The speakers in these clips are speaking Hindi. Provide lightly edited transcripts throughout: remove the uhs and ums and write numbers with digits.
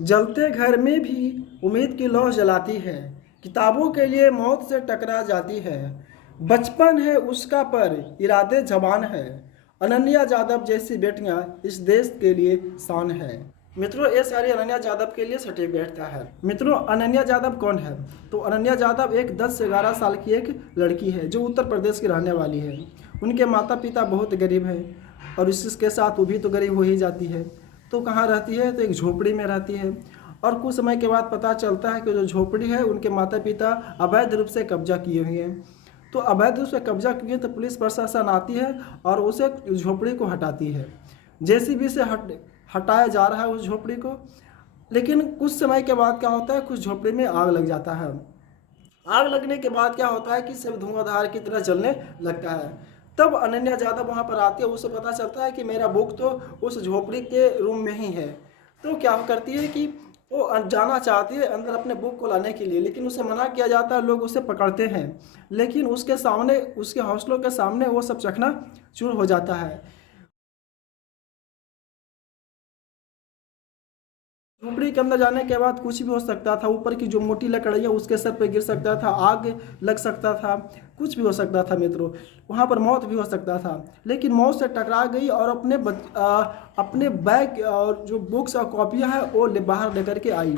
जलते घर में भी उम्मीद की लौ जलाती है। किताबों के लिए मौत से टकरा जाती है। बचपन है उसका पर इरादे जवान है। अनन्या यादव जैसी बेटियां इस देश के लिए शान है। मित्रों, ये सारी अनन्या यादव के लिए सटीक बैठता है। मित्रों, अनन्या यादव कौन है? तो अनन्या यादव एक 10 से 11 साल की एक लड़की है जो उत्तर प्रदेश की रहने वाली है। उनके माता पिता बहुत गरीब हैं और इसके साथ वो भी तो गरीब हो ही जाती है। तो कहाँ रहती है? तो एक झोपड़ी में रहती है। और कुछ समय के बाद पता चलता है कि जो झोपड़ी है उनके माता पिता अवैध रूप से कब्जा किए हुए हैं। तो अवैध रूप से कब्जा किए तो पुलिस प्रशासन आती है और उसे झोपड़ी को हटाती है। जेसीबी से हटाया जा रहा है उस झोपड़ी को। लेकिन कुछ समय के बाद क्या होता है, कुछ झोपड़ी में आग लग जाता है। आग लगने के बाद क्या होता है कि सब धुआंधार की तरह जलने लगता है। तब अनन्या यादव वहाँ पर आती है। उसे पता चलता है कि मेरा बुक तो उस झोपड़ी के रूम में ही है। तो क्या करती है कि वो जाना चाहती है अंदर अपने बुक को लाने के लिए, लेकिन उसे मना किया जाता है। लोग उसे पकड़ते हैं, लेकिन उसके सामने, उसके हौसलों के सामने वो सब चकना चूर हो जाता है। झोपड़ी के अंदर जाने के बाद कुछ भी हो सकता था। ऊपर की जो मोटी लकड़ी है उसके सर पे गिर सकता था, आग लग सकता था, कुछ भी हो सकता था मित्रों। वहाँ पर मौत भी हो सकता था। लेकिन मौत से टकरा गई और अपने बैग और जो बुक्स और कॉपियाँ हैं वो बाहर लेकर के आई।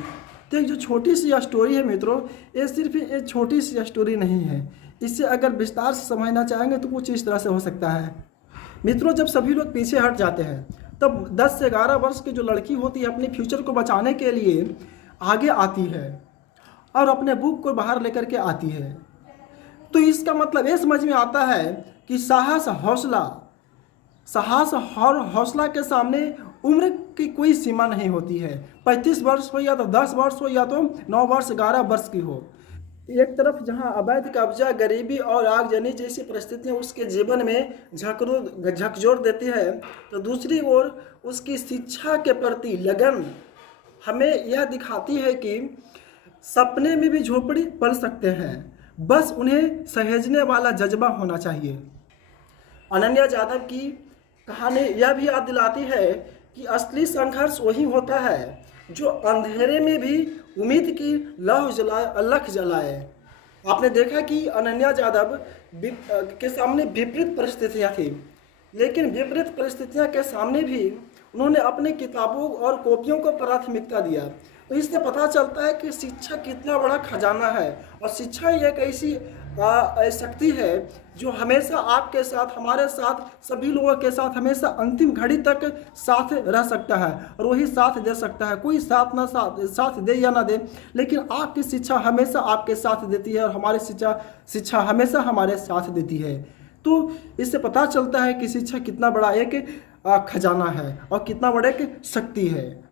तो एक जो छोटी सी स्टोरी है मित्रों, ये सिर्फ एक छोटी सी स्टोरी नहीं है। इससे अगर विस्तार से समझना चाहेंगे तो कुछ इस तरह से हो सकता है। मित्रों, जब सभी लोग पीछे हट जाते हैं तब 10 से 11 वर्ष की जो लड़की होती है अपने फ्यूचर को बचाने के लिए आगे आती है और अपने बुक को बाहर लेकर के आती है। तो इसका मतलब ये समझ में आता है कि साहस और हौसला के सामने उम्र की कोई सीमा नहीं होती है। 35 वर्ष हो या तो 10 वर्ष हो या तो 9 वर्ष 11 वर्ष की हो। एक तरफ जहां अवैध कब्जा, गरीबी और आगजनी जैसी परिस्थितियां उसके जीवन में झकझोर देती है, तो दूसरी ओर उसकी शिक्षा के प्रति लगन हमें यह दिखाती है कि सपने में भी झोपड़ी पल सकते हैं, बस उन्हें सहेजने वाला जज्बा होना चाहिए। अनन्या यादव की कहानी यह भी याद दिलाती है कि असली संघर्ष वही होता है जो अंधेरे में भी उम्मीद की लौ जलाए, अलख जलाए। आपने देखा कि अनन्या यादव के सामने विपरीत परिस्थितियां थी, लेकिन विपरीत परिस्थितियां के सामने भी उन्होंने अपने किताबों और कॉपियों को प्राथमिकता दिया। तो इससे पता चलता है कि शिक्षा कितना बड़ा खजाना है और शिक्षा ही एक ऐसी शक्ति है जो हमेशा आपके साथ, हमारे साथ, सभी लोगों के साथ हमेशा अंतिम घड़ी तक साथ रह सकता है और वही साथ दे सकता है। कोई साथ दे या ना दे, लेकिन आपकी शिक्षा हमेशा आपके साथ देती है और हमारी शिक्षा हमेशा हमारे साथ देती है। तो इससे पता चलता है कि शिक्षा कितना बड़ा एक खजाना है और कितना बड़ा एक शक्ति है।